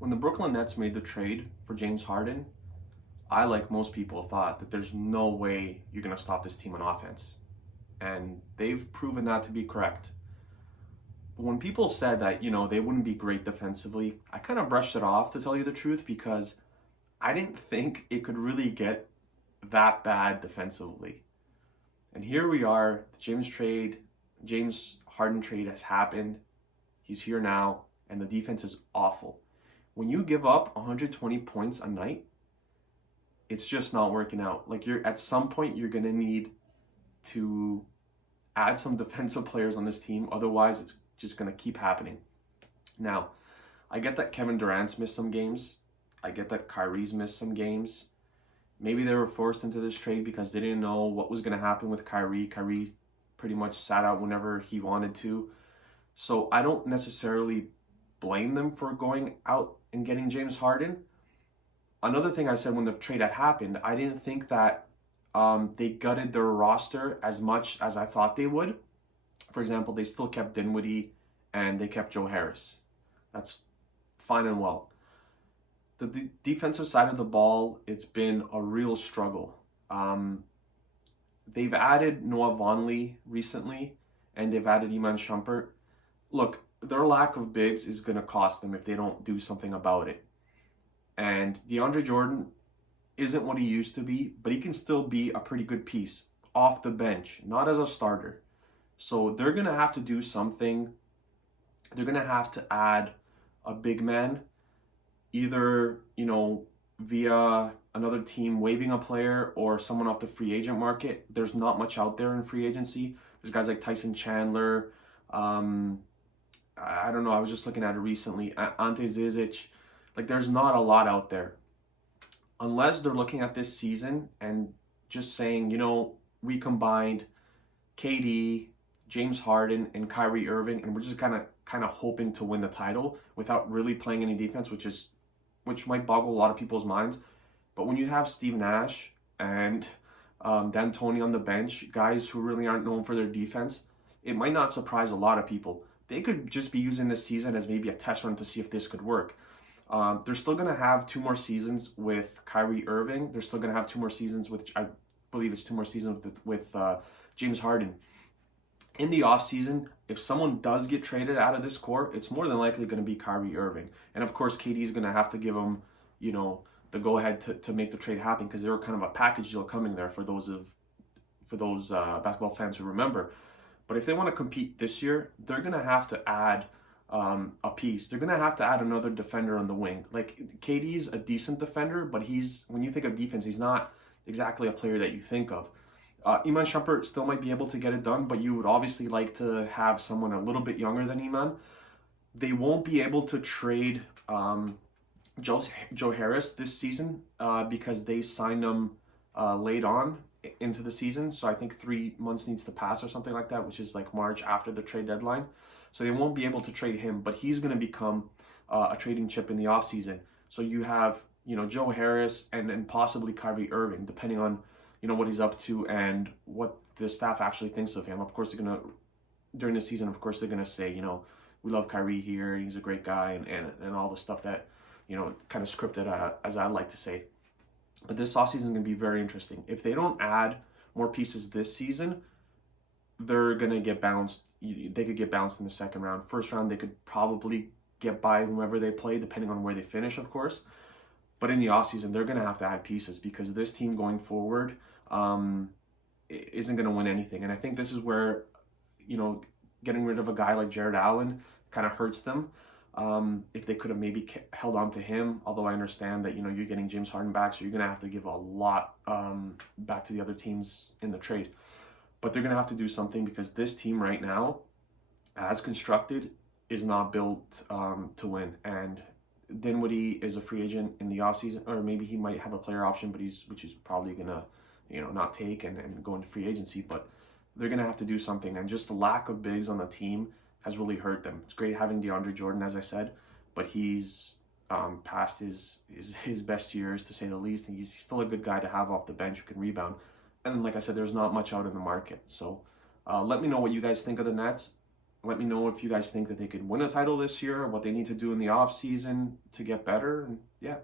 When the Brooklyn Nets made the trade for James Harden, I, like most people, thought that there's no way you're going to stop this team on offense. And they've proven that to be correct. But when people said that, they wouldn't be great defensively, I kind of brushed it off, to tell you the truth, because I didn't think it could really get that bad defensively. And here we are, the James Harden trade has happened. He's here now, and the defense is awful. When you give up 120 points a night, it's just not working out. Like, you're at some point you're gonna need to add some defensive players on this team. Otherwise, it's just gonna keep happening. Now, I get that Kevin Durant's missed some games. I get that Kyrie's missed some games. Maybe they were forced into this trade because they didn't know what was gonna happen with Kyrie. Kyrie pretty much sat out whenever he wanted to. So I don't necessarily blame them for going out and getting James Harden. Another thing I said when the trade had happened, I didn't think that they gutted their roster as much as I thought they would. For example, they still kept Dinwiddie and they kept Joe Harris. That's fine and well. The defensive side of the ball, it's been a real struggle. They've added Noah Vonleh recently, and they've added Iman Shumpert. Look, their lack of bigs is going to cost them if they don't do something about it. And DeAndre Jordan isn't what he used to be, but he can still be a pretty good piece off the bench, not as a starter. So they're going to have to do something. They're going to have to add a big man, either, via another team waiving a player or someone off the free agent market. There's not much out there in free agency. There's guys like Tyson Chandler. I don't know. I was just looking at it recently. Ante Zizic. Like, there's not a lot out there. Unless they're looking at this season and just saying, we combined KD, James Harden, and Kyrie Irving, and we're just kind of hoping to win the title without really playing any defense, which might boggle a lot of people's minds. But when you have Steve Nash and D'Antoni on the bench, guys who really aren't known for their defense, it might not surprise a lot of people. They could just be using this season as maybe a test run to see if this could work. They're still going to have 2 more seasons with Kyrie Irving. They're still going to have 2 more seasons I believe it's 2 more seasons with James Harden. In the offseason, if someone does get traded out of this core, it's more than likely going to be Kyrie Irving. And of course, KD is going to have to give him, the go-ahead to make the trade happen, because they were kind of a package deal coming there for those basketball fans who remember. But if they want to compete this year, they're going to have to add a piece. They're going to have to add another defender on the wing. Like, KD's a decent defender, but when you think of defense, he's not exactly a player that you think of. Iman Shumpert still might be able to get it done, but you would obviously like to have someone a little bit younger than Iman. They won't be able to trade Joe Harris this season because they signed him late on into the season. So I think 3 months needs to pass or something like that, which is like March after the trade deadline. So they won't be able to trade him, but he's going to become a trading chip in the offseason. So you have, Joe Harris and then possibly Kyrie Irving, depending on, what he's up to and what the staff actually thinks of him. Of course, during the season, of course, they're going to say, we love Kyrie here, he's a great guy, and all the stuff that, kind of scripted, as I like to say. But this offseason is going to be very interesting. If they don't add more pieces this season, they're going to get bounced. They could get bounced in the second round. First round, they could probably get by whomever they play, depending on where they finish, of course. But in the offseason, they're going to have to add pieces, because this team going forward isn't going to win anything. And I think this is where, getting rid of a guy like Jared Allen kind of hurts them. If they could have maybe held on to him, although I understand that, you're getting James Harden back, so you're going to have to give a lot back to the other teams in the trade. But they're going to have to do something, because this team right now, as constructed, is not built to win. And Dinwiddie is a free agent in the offseason, or maybe he might have a player option, but which is probably going to, not take and go into free agency. But they're going to have to do something. And just the lack of bigs on the team has really hurt them. It's great having DeAndre Jordan, as I said, but he's past his best years, to say the least. And he's still a good guy to have off the bench who can rebound. And like I said, there's not much out in the market. So let me know what you guys think of the Nets. Let me know if you guys think that they could win a title this year, what they need to do in the off season to get better. And yeah.